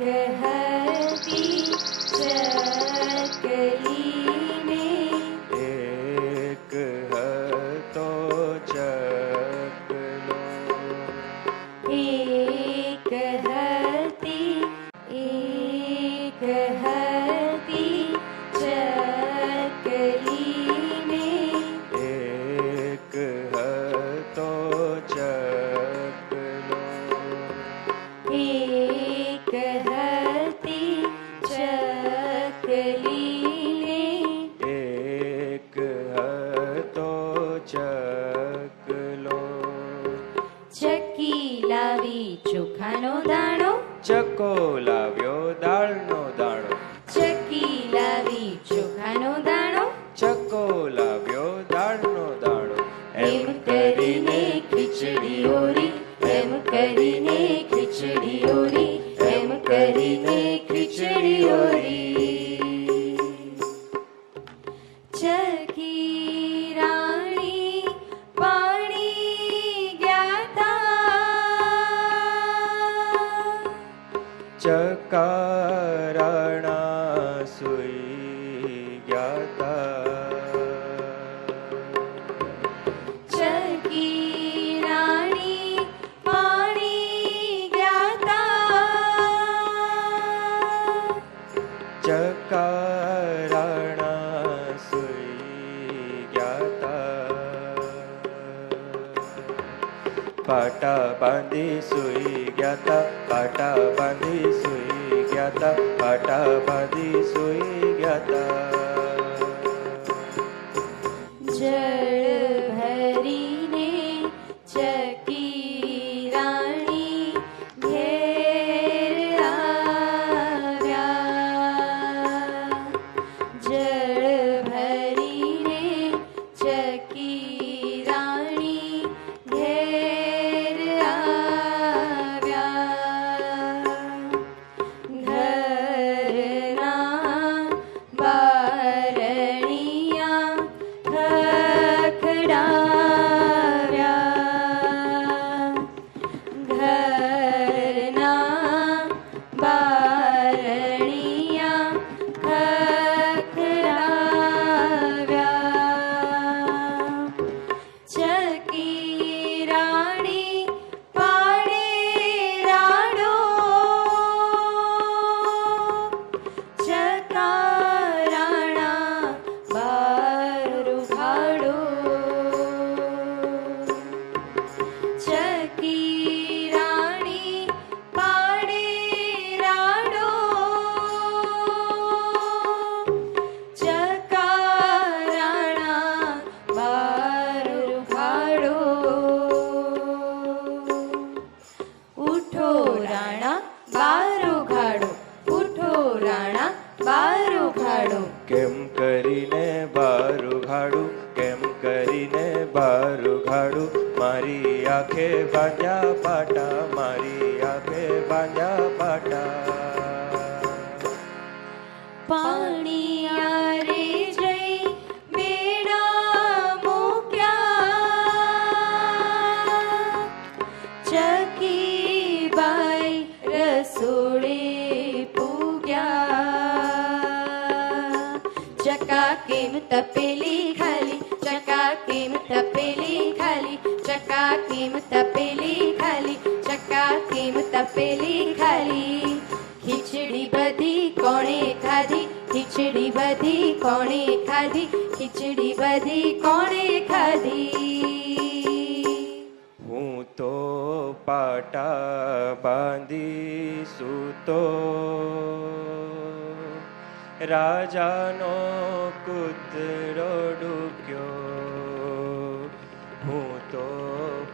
હતી ચકલીને, એક હતો ચકલો. એક હતી ચકલીને, એક હતો ચકલો. એક હતી ચકલીને, એક હતો ચકલો. ચક્કી લાવી ચોખાનો દાણો, ચકો લાવ્યો દાળનો દાણો. ચક્કી લાવી ચોખાનો દાણો, ચકો લાવ્યો દાળનો દાણો. એમ કરીને ખીચડી ઓરી, એમ કરીને ખીચડી ઓરી, એમ કરીને ખીચડી ઓરી. ચકી રાણી પાણી ગયા તા, ચકારાણા સુઈ ગયા તા. ચકી રાણી પાણી ગયા તા, ચકારાણા સુઈ ગયા તા. પાટા બાંધી સુઈ ગયા તા, પાટા બાંધી સુઈ ગયા તા, પાટા બાંધી સુઈ ગયા તા. જળ ભરીને ચકી રાણી ઘેર આવ્યા, જળ ભરીને ચકી રાણી ઘેર આવ્યા. ઘરના બારણિયા ખખડાવ્યા, ઘરના બારણિયા ખખડાવ્યા. ચકી રાણી પાડે રાડો, ચકારાણા બાર ઉઘાડો. ચકી રાણી પાડે રાડો, ચકારાણા બાર ઉઘાડો. ઉઠો રાણા બાર ઉઘાડો, ઉઠો રાણા બાર ઉઘાડો. કેમ કરીને બાર ઉઘાડું, કેમ કરીને બાર ઉઘાડું. મારી આંખે બાંધ્યા પાટા, મારી આંખે બાંધ્યા પાટા. પાણી આરે જઈ બેડા મૂક્યા, ચકી બાઈ રસોડે પૂગ્યા. ચકા કેમ તપેલી ખાલી, ચકા કેમ તપેલી ખાલી, ચકા કેમ તપેલી ખાલી, ચકા કેમ તપેલી ખાલી. ખીચડી બધી કોણે ખાધી, ખીચડી બધી કોણે ખાધી, ખીચડી બધી કોણે ખાધી. હું તો પાટા બાંધી સૂતો, રાજાનો કૂતરો ડૂક્યો. હું તો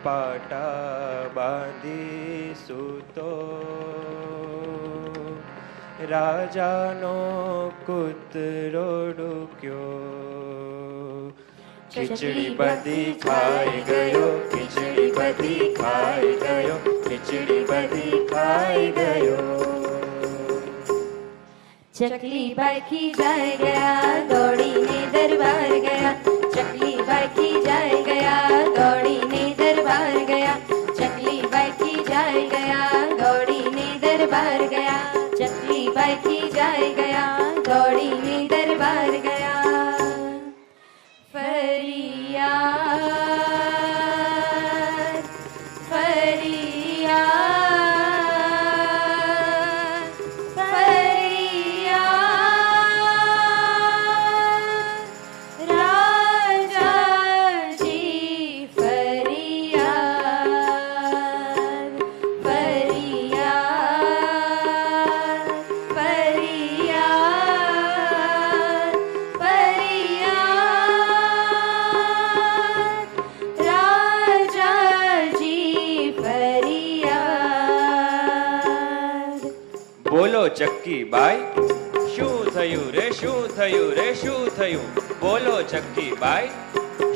પાટા બાંધી સૂતો, રાજાનો કૂતરો ડૂક્યો. ખીચડી બધી ખાઈ ગયો, ખીચડી બધી ખાઈ ગયો, ખીચડી બધી ખાઈ ગયો. ચકલી બાઈ ખીજાઈ ગયા, દોડીને દરબાર ગયા. ચકલી બાઈ ખીજાઈ ગયા, દોડીને દરબાર ગયા. ચકલી બાઈ ખીજાઈ ગયા, દોડીને દરબાર ગયા. બાઈ ખીજાઈ ગયા દોડીને દરબાર ગયા ફરિયાદ ફરિયાદ ફરિયાદ રાજાજી ફરિયાદ ફરિયાદ ફરિયાદ ફરિયાદ રાજાજી ફરિયાદ બોલો ચક્કી બાઈ શું થયું રે શું થયું રે શું થયું બોલો ચક્કી બાઈ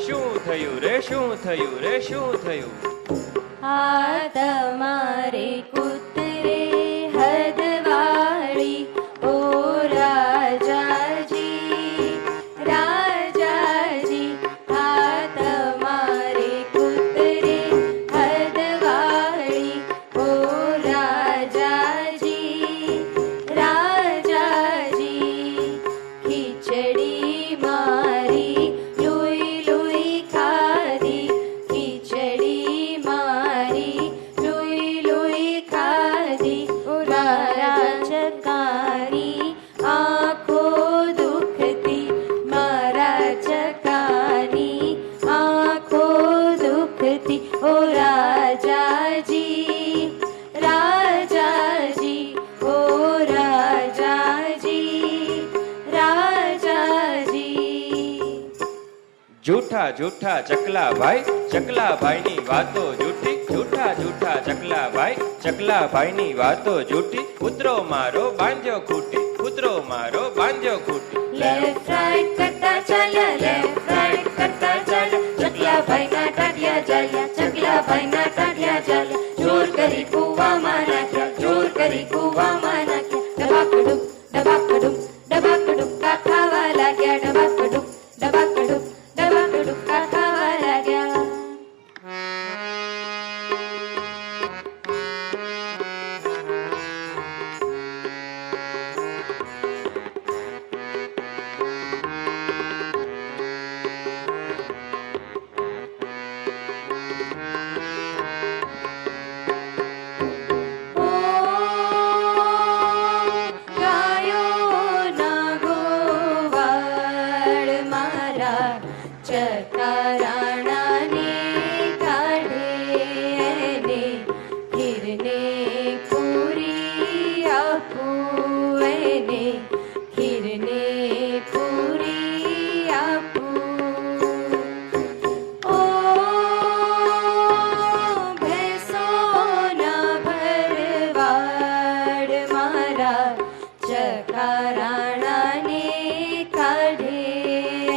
શું થયું રે શું થયું રે શું થયું આ તમારે કૂતરે હદવાળી ઓ રાજાજી રાજાજી આ તમારે કૂતરે હદવાળી ઓ રાજાજી રાજાજી ખીચડી મારી લોહી લોહી ખાધી ખીચડી મારી લોહી લોહી ખાધી મારા ચકાની આંખો દુખતી મારા ચકાની આંખો દુખતી ઓ રાજાજી રાજાજી ઓ રાજાજી રાજાજી જૂઠા જૂઠા ચકલાભાઈની વાતો જૂઠી જૂઠા જૂઠા ચકલાભાઈની વાતો જૂઠી કૂતરો મારો બાંધ્યો ખૂટી કૂતરો મારો બાંધ્યો ખૂટી લેફ્ટ રાઈટ કરતા ચાલ્યા લેફ્ટ રાઈટ કરતા ચાલ્યા ચકલાભાઈના ટાઢિયા ચાલ્યા ચકલાભાઈના ટાઢિયા ચાલ્યા જોર કરી કૂવામાં નાખ્યા જોર કરી કૂવામાં નાખ્યા ડબાકડુક ડબાકડુકા ખાવા લાગ્યા ડબાકડુક ડબાકડુકા ખાવા લાગ્યા ઓ ગાયોના ગોવાળ મારા ચકારાણાને કાઢે એને ખીરને પૂરી આપું એને ખીરને પૂરી આપું ઓ ભેંસોના ભરવાડ મારા ચકારાણાને કાઢે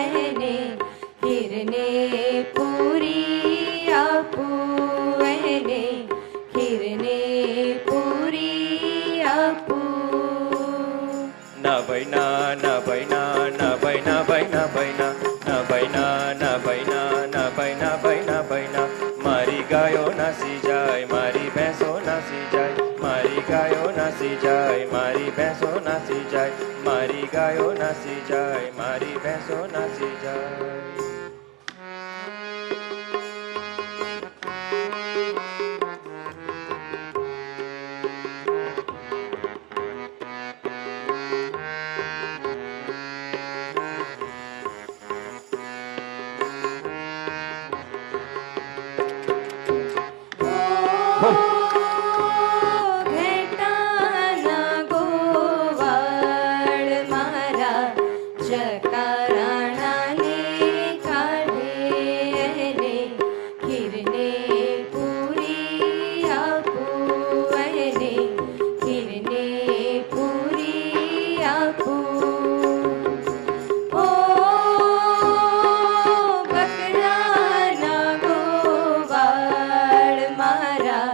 એને ખીરને પૂરી આપું એને ખીરને પૂરી આપું ના ભાઈ ના ના ભાઈ ના ના ભાઈ ના ભાઈ ના ભાઈ ના ના ભાઈ ના ના ભાઈ ના ના ભાઈ ના ભાઈ ના ભાઈ ના મારી ગાયો નાસી જાય મારી ભેંસો નાસી જાય મારી ગાયો નાસી જાય મારી ભેંસો નાસી જાય મારી ગાયો નાસી જાય મારી ભેંસો નાસી જાય ઘેટાના ગોવાળ મારા ચકારાણાને કાઢે એને ખીરને પૂરી આપું એને ખીરને પૂરી આપું ઓ બકરાના ગોવાળ મારા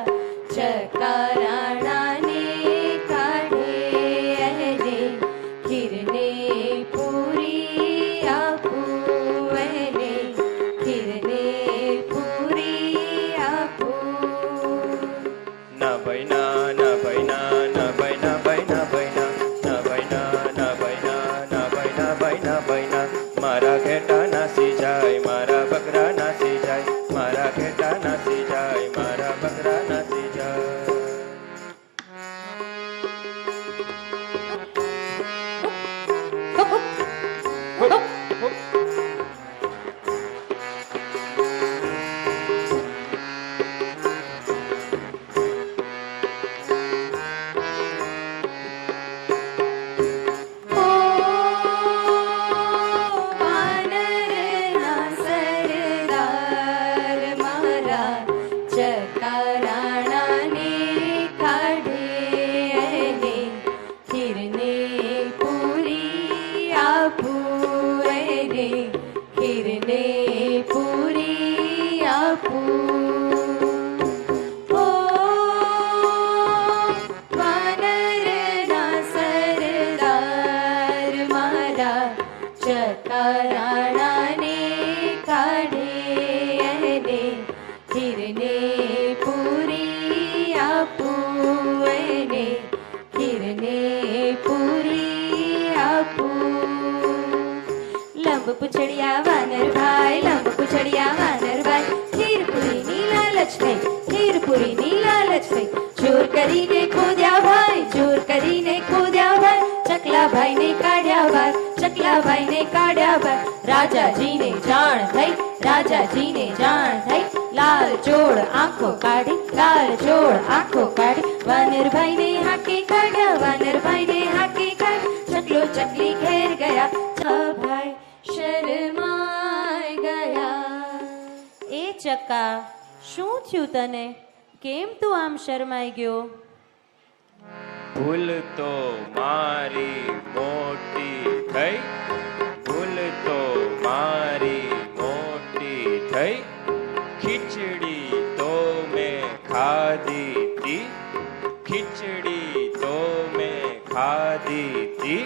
ચકલાભાઈને કાઢ્યા બહાર. રાજાજીને જાણ થઈ, રાજાજીને જાણ થઈ, લાલ ચોળ આંખો કાઢી, લાલ ચોળ આંખો કાઢી, વાનરભાઈને હાકી કાઢ્યા, વાનરભાઈને હાકી કાઢી, ચકલો ચકલી ઘેર ગયા, ભાઈ શરમાઈ ગયા. એ ચકા, શું થયું તને? કેમ તું આમ શરમાઈ ગયો? ભૂલ તો મારી મોટી થઈ, ભૂલ તો મારી મોટી થઈ, ખીચડી તો મેં ખાધી તી, ખીચડી તો મેં ખાધી તી,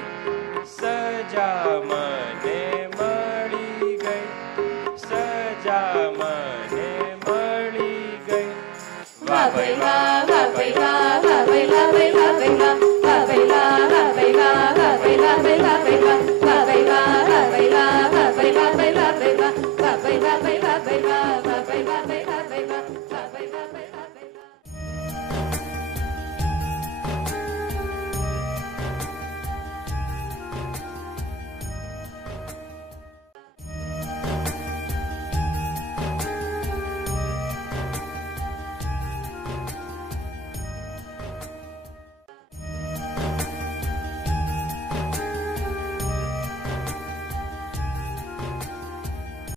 સજા મને મળી ગઈ, સજા મને મળી ગઈ. વાહ ભાઈ વાહ, વાહ ભાઈ વાહ, વાહ ભાઈ વાહ ભાઈ વાહ.